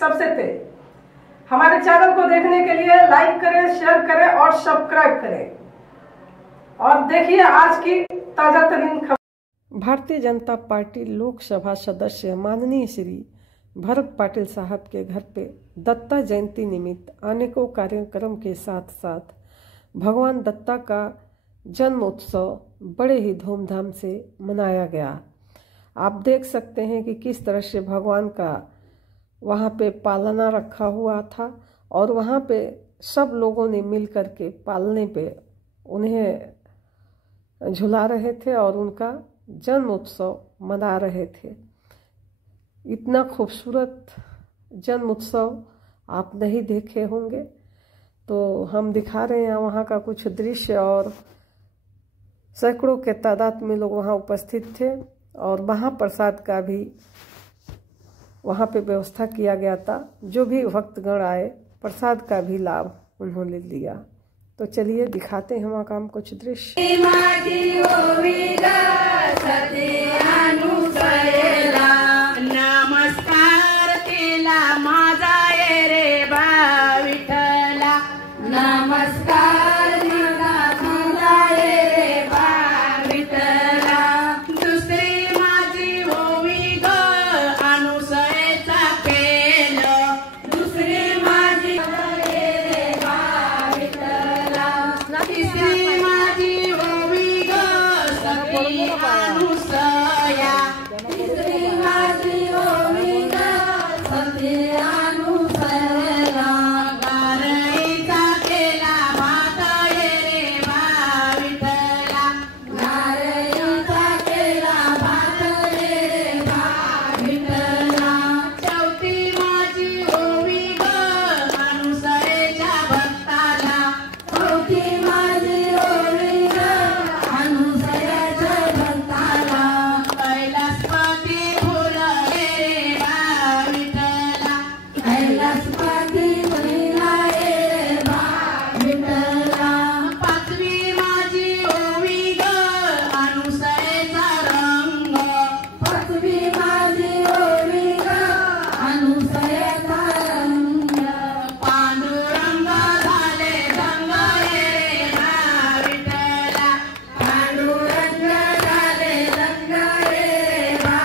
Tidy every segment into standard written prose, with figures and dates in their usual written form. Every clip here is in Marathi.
सबसे तेज। हमारे चैनल को देखने के लिए लाइक करें, शेयर करें और सब्सक्राइब करें। और देखिए आज की ताजा तरीन खबर। भारतीय जनता पार्टी लोकसभा सदस्य माननीय श्री भरत पाटिल साहब के घर पे दत्ता जयंती निमित्त अनेकों कार्यक्रम के साथ साथ भगवान दत्ता का जन्म उत्सव बड़े ही धूमधाम से मनाया गया। आप देख सकते हैं कि किस तरह से भगवान का वहाँ पे पालना रखा हुआ था और वहाँ पे सब लोगों ने मिल कर के पालने पे उन्हें झुला रहे थे और उनका जन्म उत्सव मना रहे थे। इतना खूबसूरत जन्म उत्सव आप नहीं देखे होंगे, तो हम दिखा रहे हैं वहाँ का कुछ दृश्य। और सैकड़ों के तादाद में लोग वहाँ उपस्थित थे और महाप्रसाद का भी वहाँ पे व्यवस्था किया गया था। जो भी भक्तगण आए प्रसाद का भी लाभ उन्होंने लिया। तो चलिए दिखाते हैं वहाँ का हम कुछ दृश्य। नमस्कार केला माझा रे बा विठला, नमस्कार माझा रे बा विठला। दुसरी माझी ओवी ग अनुसयेचा केलं, दुसरी माझी रे बा विठला। तिसरी माझी ओवी ग सखी अनुसया, तिसरी माझी ओवी ग सखी अनुसया। गारईचा केला भात रे बा विठला, गारईचा केला भात रे बा विठला। चौथी माझी ओवी ग अनुसयेच्या भक्ताला, चौथी माझी ओवी ग अनुसयाच्या भक्ताला। कैलासपती फुलं रे बा विठला, कैलासपती फुलं रे बा विठला। पाचवी माझी ओवी ग अनुसयेचा रंग, पाचवी माझी ओवी ग अनुसयेचा रंग। पांडुरंग झाले रंग रे बा विठला, पांडुरंग झाले रंग रे बा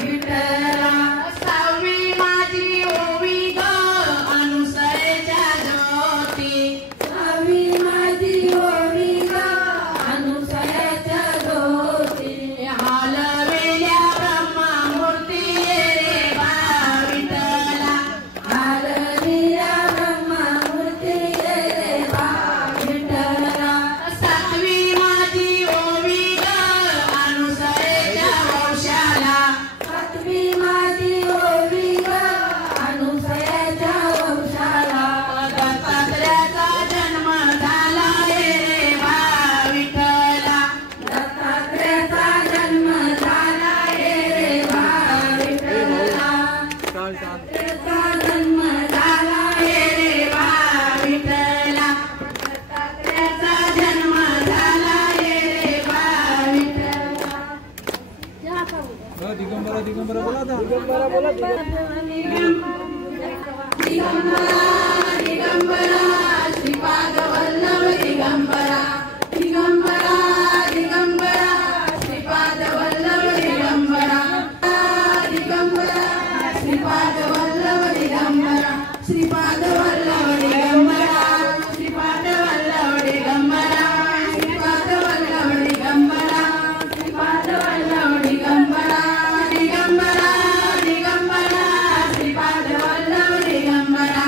विठला। सहावी माझी ओवी ग अनुसयेच्या ज्योती, सहावी माझी ओवी ग अनुसयेच्या ज्योती। हालवेल्या ब्रह्ममूर्ती रे बा विठला, हालवेल्या ब्रह्ममूर्ती रे बा विठला। सातवी माझी ओवी ग अनुसयेच्या वंशाला, सातवी माझी ओवी ग अनुसयेच्या वंशाला। दत्तात्रयाचा जन्म झाला रे बा विठला, दत्तात्रयाचा जन्म झाला रे बा विठला, दत्तात्रयाचा जन्म झाला रे बा विठला, दत्तात्रयाचा जन्म झाला रे बा विठला। दिगंबरा दिगंबरा बोला था। दिगंबरा दिगंबरा श्रीपाद वल्लभ दिगंबरा, दिगंबरा दिगंबरा श्रीपाद वल्लभ दिगंबरा, दिगंबरा श्रीपाद वल्लभ दिगंबरा, श्रीपाद वल्लभ दिगंबरा, श्रीपाद वल्लभ दिगंबरा, श्रीपाद वल्लभ दिगंबरा, श्रीपाद वल्लभ दिगंबरा। दिगंबरा दिगंबरा श्रीपाद वल्लभ दिगंबरा,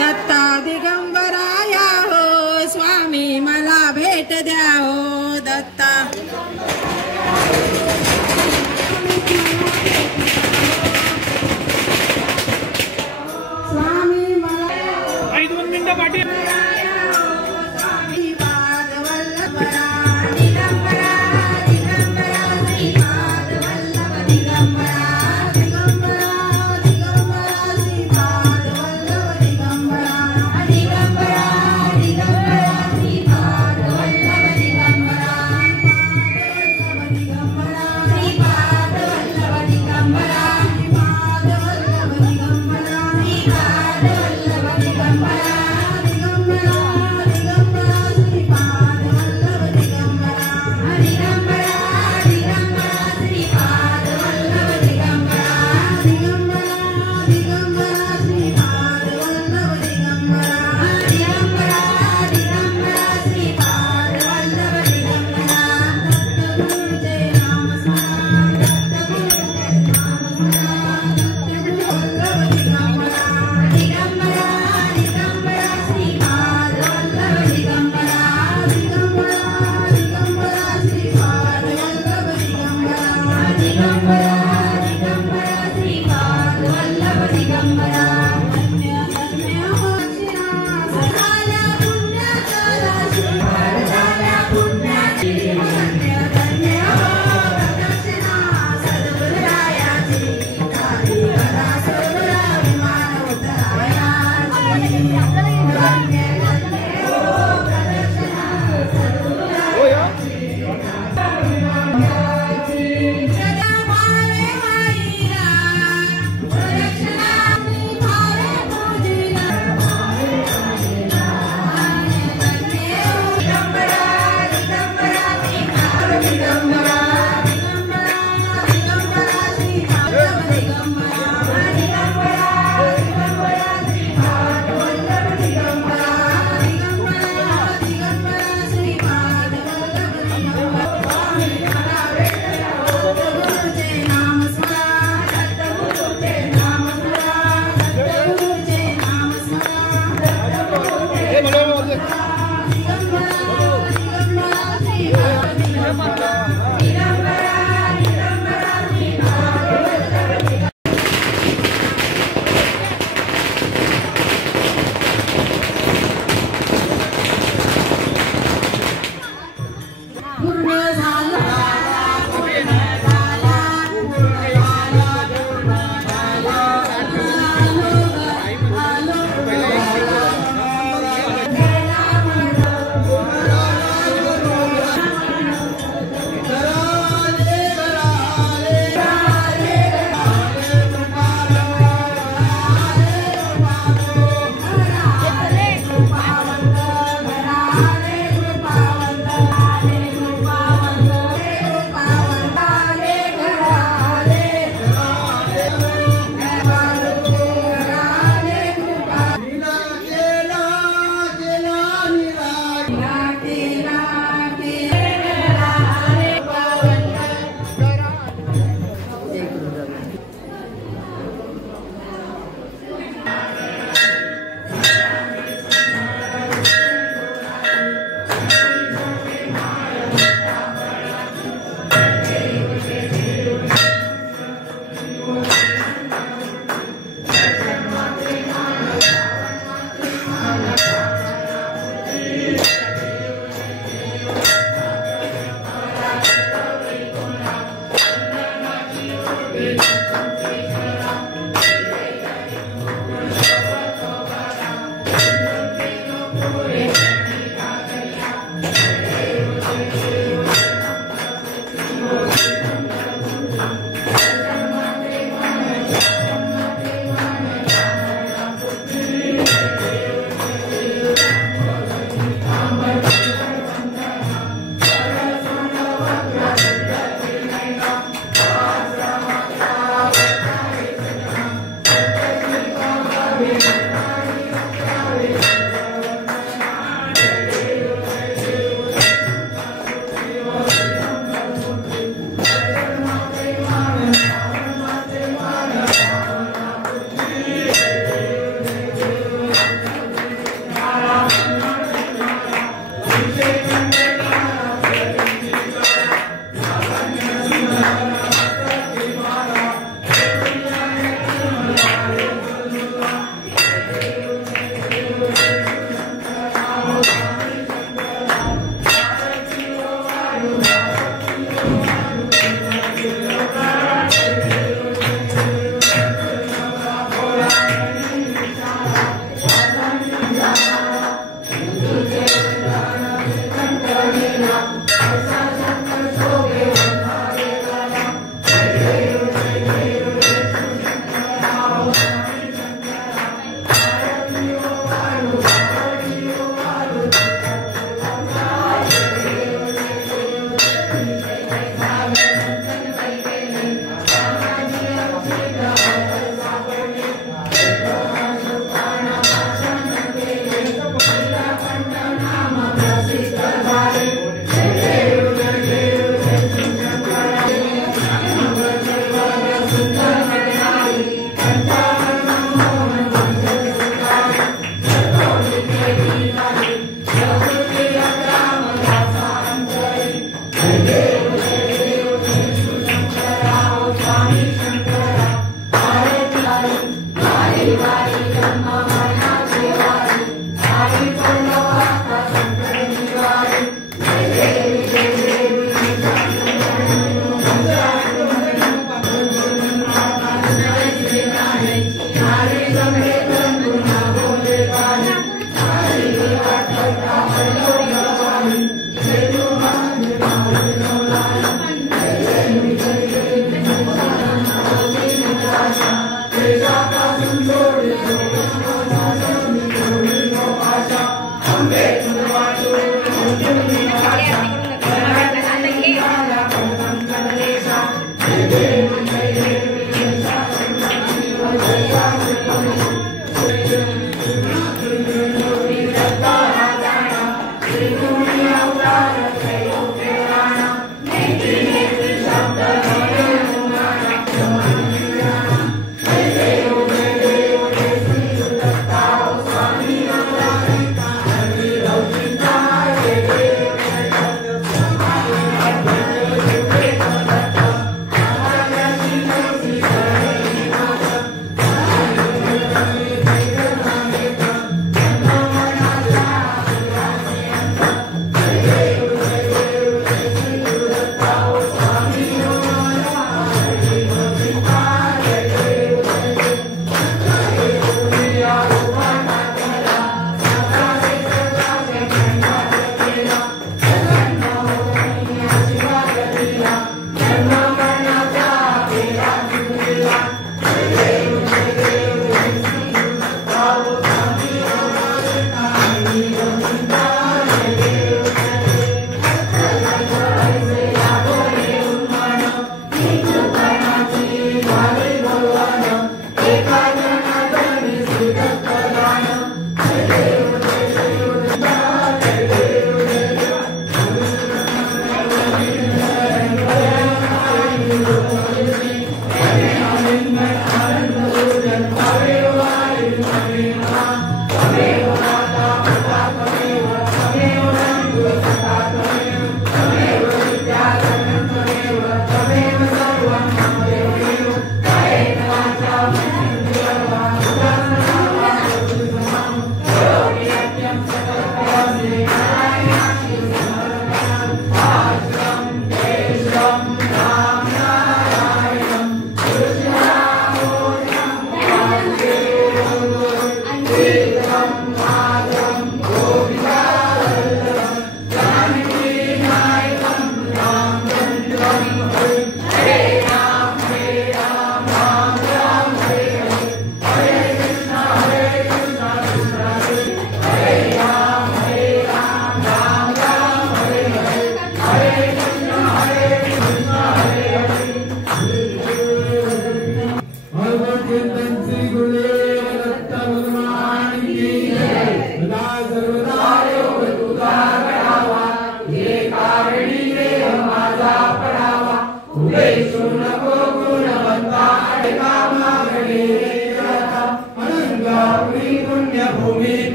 दत्ता दिगंबराया हो स्वामी मला भेट द्या हो दत्ता स्वामी मला 2 मिनिटं पाठी Namo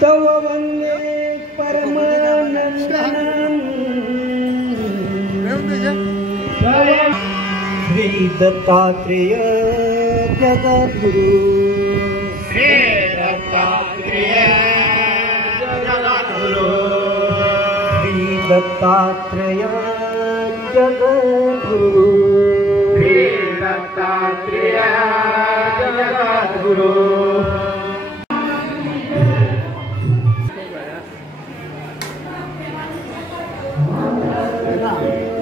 तव वन्दे परमानन्दं श्री दत्तात्रेय जगद्गुरु श्री दत्तात्रेय जगद्गुरु श्री दत्तात्रेय जगद्गुरु श्री दत्तात्रेय जगद्गुरु Yeah.